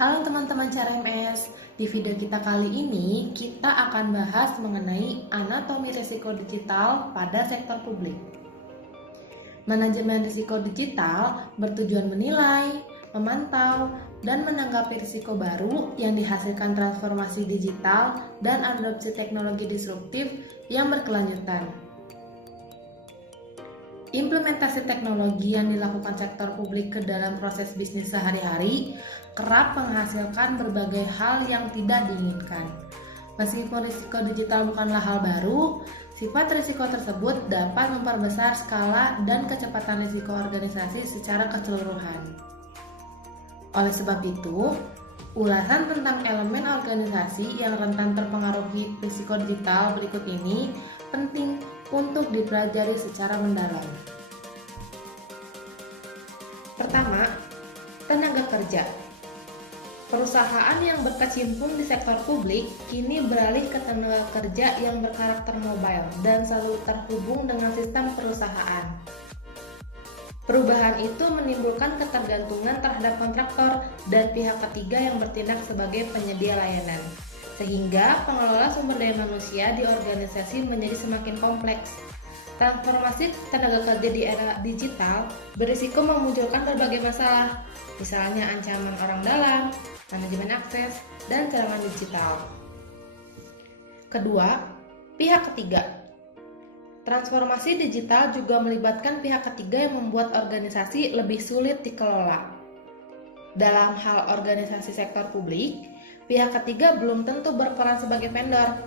Halo teman-teman CRMS, di video kita kali ini kita akan bahas mengenai anatomi risiko digital pada sektor publik. Manajemen risiko digital bertujuan menilai, memantau, dan menanggapi risiko baru yang dihasilkan transformasi digital dan adopsi teknologi disruptif yang berkelanjutan. Implementasi teknologi yang dilakukan sektor publik ke dalam proses bisnis sehari-hari kerap menghasilkan berbagai hal yang tidak diinginkan. Meskipun risiko digital bukanlah hal baru, sifat risiko tersebut dapat memperbesar skala dan kecepatan risiko organisasi secara keseluruhan. Oleh sebab itu, ulasan tentang elemen organisasi yang rentan terpengaruhi risiko digital berikut ini penting untuk dipelajari secara mendalam. Pertama, tenaga kerja. Perusahaan yang berkecimpung di sektor publik kini beralih ke tenaga kerja yang berkarakter mobile dan selalu terhubung dengan sistem perusahaan. Perubahan itu menimbulkan ketergantungan terhadap kontraktor dan pihak ketiga yang bertindak sebagai penyedia layanan, sehingga pengelola sumber daya manusia di organisasi menjadi semakin kompleks. Transformasi tenaga kerja di era digital berisiko memunculkan berbagai masalah, misalnya ancaman orang dalam, manajemen akses, dan serangan digital. Kedua, pihak ketiga. Transformasi digital juga melibatkan pihak ketiga yang membuat organisasi lebih sulit dikelola. Dalam hal organisasi sektor publik, pihak ketiga belum tentu berperan sebagai vendor.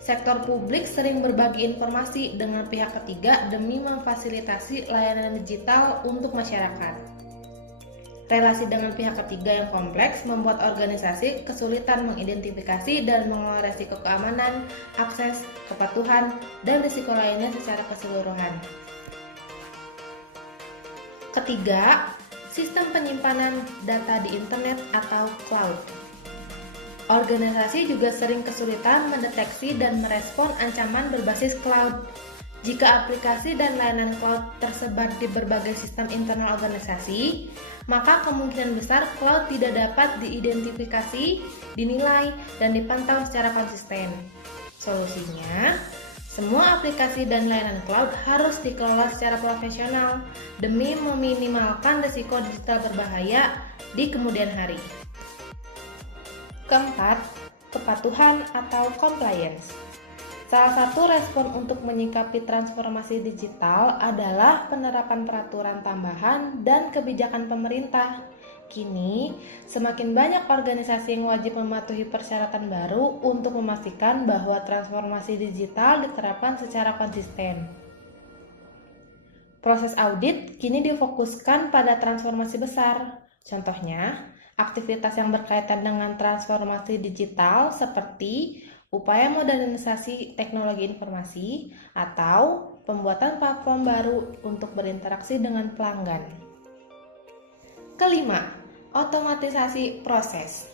Sektor publik sering berbagi informasi dengan pihak ketiga demi memfasilitasi layanan digital untuk masyarakat. Relasi dengan pihak ketiga yang kompleks membuat organisasi kesulitan mengidentifikasi dan mengelola risiko keamanan, akses, kepatuhan, dan risiko lainnya secara keseluruhan. Ketiga, sistem penyimpanan data di internet atau cloud. Organisasi juga sering kesulitan mendeteksi dan merespon ancaman berbasis cloud. Jika aplikasi dan layanan cloud tersebar di berbagai sistem internal organisasi, maka kemungkinan besar cloud tidak dapat diidentifikasi, dinilai, dan dipantau secara konsisten. Solusinya, semua aplikasi dan layanan cloud harus dikelola secara profesional demi meminimalkan risiko digital berbahaya di kemudian hari. Keempat, kepatuhan atau compliance. Salah satu respon untuk menyikapi transformasi digital adalah penerapan peraturan tambahan dan kebijakan pemerintah. Kini, semakin banyak organisasi yang wajib mematuhi persyaratan baru untuk memastikan bahwa transformasi digital diterapkan secara konsisten. Proses audit kini difokuskan pada transformasi besar. Contohnya, aktivitas yang berkaitan dengan transformasi digital seperti upaya modernisasi teknologi informasi atau pembuatan platform baru untuk berinteraksi dengan pelanggan. Kelima, otomatisasi proses.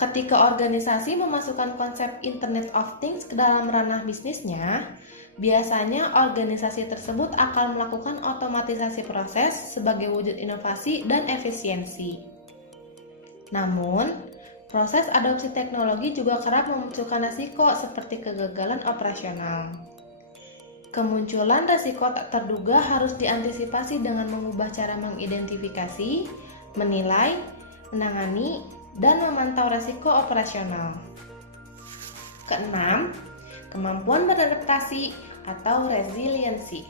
Ketika organisasi memasukkan konsep Internet of Things ke dalam ranah bisnisnya, biasanya organisasi tersebut akan melakukan otomatisasi proses sebagai wujud inovasi dan efisiensi. Namun, proses adopsi teknologi juga kerap memunculkan risiko seperti kegagalan operasional. Kemunculan risiko tak terduga harus diantisipasi dengan mengubah cara mengidentifikasi, menilai, menangani, dan memantau risiko operasional. Keenam, kemampuan beradaptasi atau resiliensi.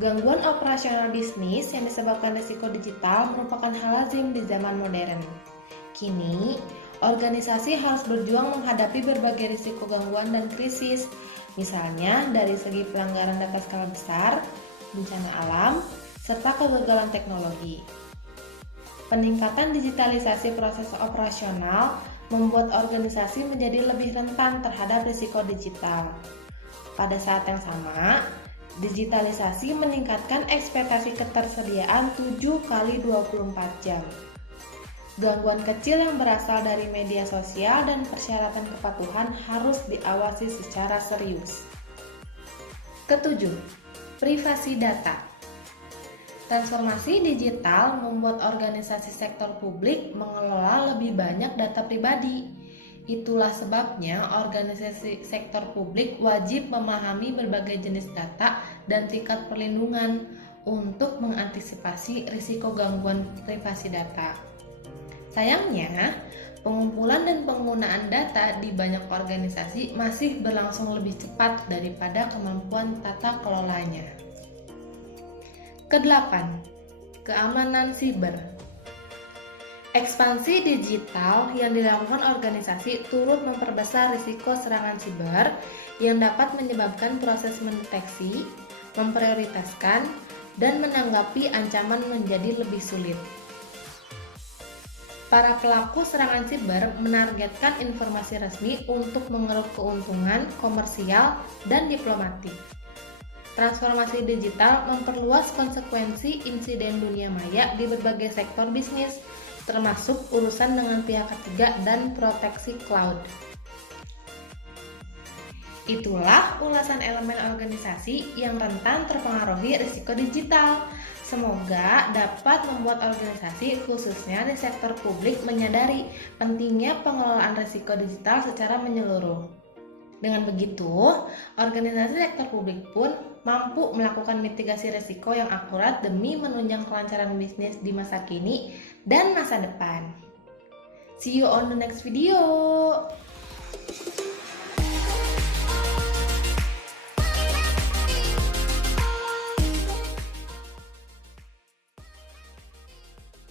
Gangguan operasional bisnis yang disebabkan risiko digital merupakan hal lazim di zaman modern. Kini, organisasi harus berjuang menghadapi berbagai risiko gangguan dan krisis, misalnya dari segi pelanggaran data skala besar, bencana alam, serta kegagalan teknologi. Peningkatan digitalisasi proses operasional membuat organisasi menjadi lebih rentan terhadap risiko digital. Pada saat yang sama, digitalisasi meningkatkan ekspektasi ketersediaan 7x24 jam. Gangguan kecil yang berasal dari media sosial dan persyaratan kepatuhan harus diawasi secara serius. Ketujuh, privasi data. Transformasi digital membuat organisasi sektor publik mengelola lebih banyak data pribadi. Itulah sebabnya organisasi sektor publik wajib memahami berbagai jenis data dan tingkat perlindungan untuk mengantisipasi risiko gangguan privasi data. Sayangnya, pengumpulan dan penggunaan data di banyak organisasi masih berlangsung lebih cepat daripada kemampuan tata kelolanya. Kedelapan, keamanan siber. Ekspansi digital yang dilakukan organisasi turut memperbesar risiko serangan siber yang dapat menyebabkan proses mendeteksi, memprioritaskan, dan menanggapi ancaman menjadi lebih sulit. Para pelaku serangan siber menargetkan informasi resmi untuk mengeruk keuntungan komersial dan diplomatik. Transformasi digital memperluas konsekuensi insiden dunia maya di berbagai sektor bisnis, termasuk urusan dengan pihak ketiga dan proteksi cloud. Itulah ulasan elemen organisasi yang rentan terpengaruhi risiko digital. Semoga dapat membuat organisasi khususnya di sektor publik menyadari pentingnya pengelolaan risiko digital secara menyeluruh. Dengan begitu, organisasi sektor publik pun mampu melakukan mitigasi risiko yang akurat demi menunjang kelancaran bisnis di masa kini dan masa depan. See you on the next video.